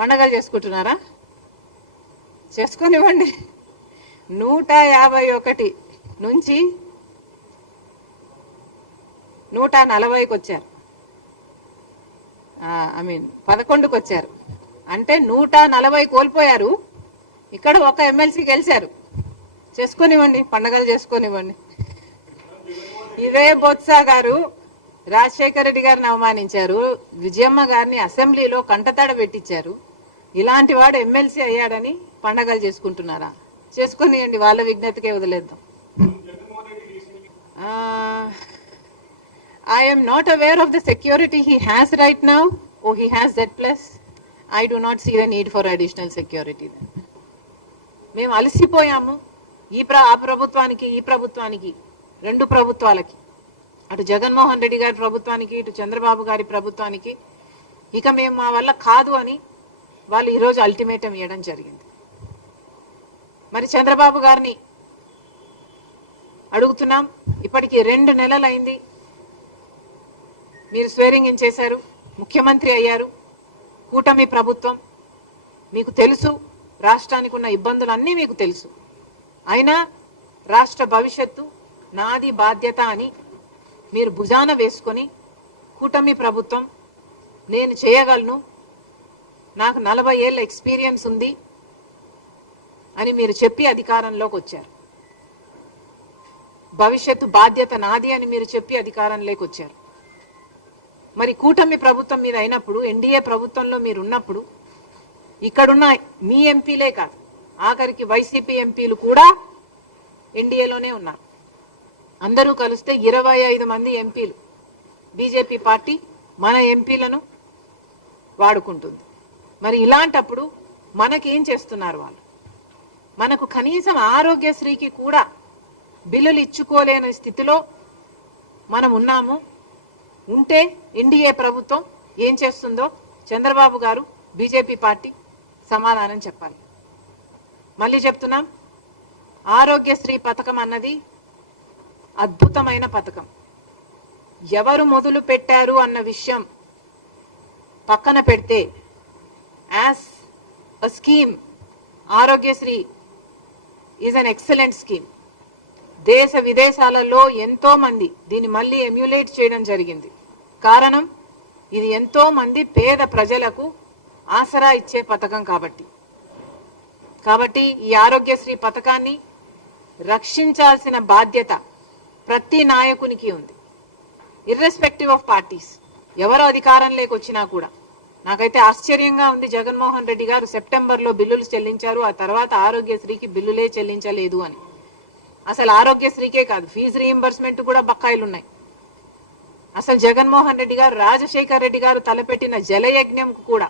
పండగలు చేసుకుంటున్నారా? చేసుకొనివ్వండి. నూట యాభై ఒకటి నుంచి నూట నలభైకి వచ్చారు. ఐ మీన్ పదకొండుకి వచ్చారు. అంటే నూట నలభై కోల్పోయారు. ఇక్కడ ఒక ఎమ్మెల్సీ గెలిచారు. చేసుకొనివ్వండి పండగలు చేసుకొనివ్వండి. ఇదే బొత్స గారు రాజశేఖర రెడ్డి గారిని అవమానించారు. విజయమ్మ గారిని అసెంబ్లీలో కంటతడ పెట్టించారు. ఇలాంటి వాడు ఎమ్మెల్సీ అయ్యాడని పండగలు చేసుకుంటున్నారా? చేసుకునియండి వాళ్ళ విజ్ఞతకే వదిలేద్దాం. I am not aware of the security he right now oh Oh, he has Z plus. I do not see the need for additional మేము అలసిపోయాము. ఈ ప్ర ఆ ప్రభుత్వానికి ఈ ప్రభుత్వానికి రెండు ప్రభుత్వాలకి. అటు జగన్మోహన్ రెడ్డి గారి ప్రభుత్వానికి ఇటు చంద్రబాబు గారి ప్రభుత్వానికి. ఇక మేము మా వల్ల కాదు అని వాళ్ళు ఈరోజు అల్టిమేటం ఇవ్వడం జరిగింది. మరి చంద్రబాబు గారిని అడుగుతున్నాం ఇప్పటికి రెండు నెలలైంది. మీరు స్వేరింగ్ ఇన్ చేశారు ముఖ్యమంత్రి అయ్యారు కూటమి ప్రభుత్వం మీకు తెలుసు రాష్ట్రానికి ఉన్న ఇబ్బందులన్నీ మీకు తెలుసు. అయినా రాష్ట్ర భవిష్యత్తు నాది బాధ్యత అని మీరు భుజాన వేసుకొని కూటమి ప్రభుత్వం నేను చేయగలను నాకు నలభై ఏళ్ళ ఎక్స్పీరియన్స్ ఉంది అని మీరు చెప్పి అధికారంలోకి వచ్చారు. భవిష్యత్తు బాధ్యత నాది అని మీరు చెప్పి అధికారంలోకి వచ్చారు. మరి కూటమి ప్రభుత్వం మీద అయినప్పుడు ఎన్డీఏ ప్రభుత్వంలో మీరు ఉన్నప్పుడు ఇక్కడున్న మీ ఎంపీలే కాదు ఆఖరికి వైసీపీ ఎంపీలు కూడా ఎన్డీఏలోనే ఉన్నారు. అందరూ కలిస్తే ఇరవై ఐదు మంది ఎంపీలు. బీజేపీ పార్టీ మన ఎంపీలను వాడుకుంటుంది. మరి ఇలాంటప్పుడు మనకేం చేస్తున్నారు వాళ్ళు? మనకు కనీసం ఆరోగ్యశ్రీకి కూడా బిల్లులు ఇచ్చుకోలేని స్థితిలో మనం ఉన్నాము. ఉంటే ఎన్డీఏ ప్రభుత్వం ఏం చేస్తుందో చంద్రబాబు గారు బీజేపీ పార్టీ సమాధానం చెప్పాలి. మళ్ళీ చెప్తున్నాం ఆరోగ్యశ్రీ పథకం అన్నది అద్భుతమైన పథకం. ఎవరు మొదలు పెట్టారు అన్న విషయం పక్కన పెడితే as a scheme Aarogyasri is an excellent scheme దేశ విదేశాలలో ఎంతో మంది దీన్ని మళ్ళీ ఎమ్యులేట్ చేయడం జరిగింది. కారణం ఇది ఎంతో మంది పేద ప్రజలకు ఆసరా ఇచ్చే పథకం కాబట్టి. కాబట్టి ఈ ఆరోగ్యశ్రీ పథకాన్ని రక్షించాల్సిన బాధ్యత ప్రతి నాయకునికి ఉంది. ఇర్రెస్పెక్టివ్ ఆఫ్ పార్టీస్ ఎవరు అధికారం వచ్చినా కూడా నాకైతే ఆశ్చర్యంగా ఉంది. జగన్మోహన్ రెడ్డి గారు సెప్టెంబర్లో బిల్లులు చెల్లించారు. ఆ తర్వాత ఆరోగ్యశ్రీకి బిల్లులే చెల్లించలేదు అని. అసలు ఆరోగ్యశ్రీకే కాదు ఫీజు రీఎంబర్స్మెంట్ కూడా బకాయిలు ఉన్నాయి అసలు జగన్మోహన్ రెడ్డి గారు రాజశేఖర్ రెడ్డి గారు తలపెట్టిన జలయజ్ఞంకు కూడా